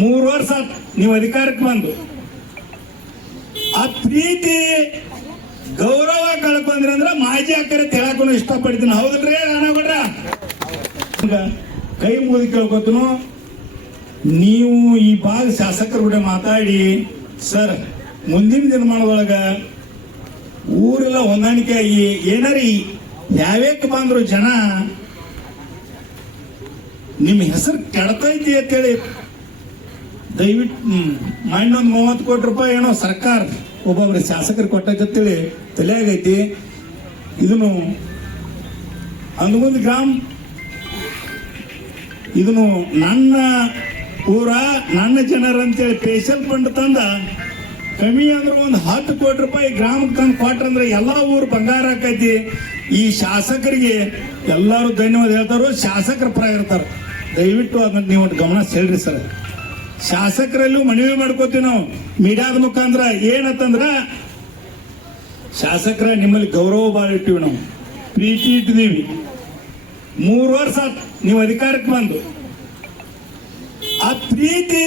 3 ವರ್ಷ ನೀವು ಅಧಿಕಾರಕ್ಕೆ ಬಂದು ಆ ಪ್ರೀತಿ ಗೌರವ ಕಳ್ಕೊಂಡ್ರಿ ಅಂದ್ರೆ ಮಾಜಿ ಅಕ್ಕರೆ ಹೇಳಕ್ಕೂ ಇಷ್ಟಪಡ್ತೀನಿ. ಹೌದಲ್ರಿ ನಾನಗೌಡ್ರ? ಕೈ ಮುಗಿದು ಕೇಳ್ಕೊತನು, ನೀವು ಈ ಭಾಗ ಶಾಸಕರ ಕೂಡ ಮಾತಾಡಿ ಸರ್ ಮುಂದಿನ ದಿನಮಾನದೊಳಗ ಊರೆಲ್ಲ ಹೊಂದಾಣಿಕೆ ಆಗಿ ಏನಾರಿ ಯಾವ್ಯಾಕೆ ಬಂದ್ರು ಜನ ನಿಮ್ಮ ಹೆಸರು ಕೆಡತೈತಿ ಅಂತೇಳಿ ದಯವಿಟ್ಟು ಮೈಂಡ್ 30 ಕೋಟಿ ರೂಪಾಯಿ ಏನೋ ಸರ್ಕಾರ ಒಬ್ಬೊಬ್ರು ಶಾಸಕರು ಕೊಟ್ಟೈತಿ ತಲೆಯಾಗೈತಿ. ಇದನ್ನು ಅಂದಗೊಂದು ಗ್ರಾಮ, ಇದನ್ನು ನನ್ನ ಊರ ನನ್ನ ಜನರಂತೇಳಿ ಸ್ಪೆಷಲ್ ಫಂಡ್ ತಂದ ಕಮ್ಮಿ ಅಂದ್ರೆ ಒಂದು 10 ಕೋಟಿ ರೂಪಾಯಿ ಗ್ರಾಮಕ್ಕೆ ತಂದು ಕೊಟ್ರಂದ್ರೆ ಎಲ್ಲಾ ಊರು ಬಂಗಾರ ಆಕೈತಿ. ಈ ಶಾಸಕರಿಗೆ ಎಲ್ಲರೂ ಧನ್ಯವಾದ ಹೇಳ್ತಾರೋ, ಶಾಸಕರ ಪರ ಇರ್ತಾರೆ. ದಯವಿಟ್ಟು ಅದನ್ನ ನೀವು ಗಮನ ಸೆಳ್ರಿ ಸರ್. ಶಾಸಕರಲ್ಲೂ ಮನವಿ ಮಾಡ್ಕೋತೀವಿ ನಾವು ಮೀಡಿಯಾದ ಮುಖಾಂತರ. ಏನಂತಂದ್ರ ಶಾಸಕರ ನಿಮ್ಮಲ್ಲಿ ಗೌರವ ಭಾಳ ಇಟ್ಟಿವಿ, ನಾವು ಪ್ರೀತಿ ಇಟ್ಟಿದೀವಿ. 3 ವರ್ಷ ನೀವು ಅಧಿಕಾರಕ್ಕೆ ಬಂದು ಆ ಪ್ರೀತಿ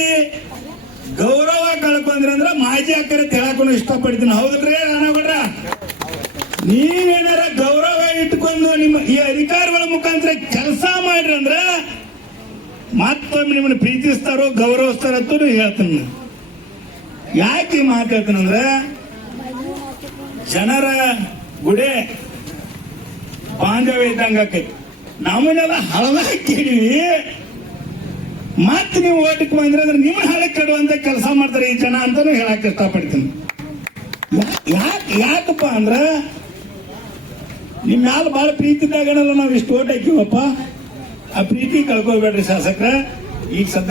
ಗೌರವ ಕಳ್ಕೊಂಡ್ರಿ ಅಂದ್ರೆ ಮಾಜಿ ಅಕ್ಕರೆ ಹೇಳಕ್ಕೂ ಇಷ್ಟಪಡ್ತೀನಿ. ಹೌದಲ್ರಿ ನಾನಗೌಡ್ರ? ನೀವೇನಾರ ಗೌರವ ಇಟ್ಕೊಂಡು ನಿಮ್ಮ ಈ ಅಧಿಕಾರಿಗಳ ಮುಖಾಂತರ ಕೆಲಸ ಮಾಡ್ರಿ ಅಂದ್ರೆ ಮತ್ತೊಮ್ಮೆ ನಿಮ್ಮನ್ನು ಪ್ರೀತಿಸ್ತಾರೋ ಗೌರವಿಸ್ತಾರೋ ಅಂತ ಹೇಳ್ತೀನಿ. ಯಾಕೆ ಮಾತಾಡ್ತೀನಂದ್ರೆ ಜನರ ಗುಡೆ ಬಾಂಧವ್ಯ ಇದ್ದಂಗ ಆಕೈತಿ. ನಮ್ಮನ್ನೆಲ್ಲ ಹಳದಾಗಿ ಕೇಳಿವಿ, ಮತ್ತೆ ನೀವು ಓಟಕ್ಕೆ ಬಂದ್ರೆ ಅಂದ್ರೆ ನಿಮ್ಮ ಹಳೆ ಕೆಡುವಂತ ಕೆಲಸ ಮಾಡ್ತಾರೆ ಈ ಜನ ಅಂತಾನು ಹೇಳಕ್ ಇಷ್ಟಪಡ್ತೀನಿ. ಯಾಕಪ್ಪ ಅಂದ್ರ ನಿಮ್ ಮ್ಯಾಲ ಬಹಳ ಪ್ರೀತಿ ಇದ್ದಾಗನಲ್ಲ ನಾವು ಇಷ್ಟು ಓಟ್ ಹಾಕಿವಪ್ಪ. ಆ ಪ್ರೀತಿ ಕಳ್ಕೋಬೇಡ್ರಿ ಶಾಸಕರ. ಈಗ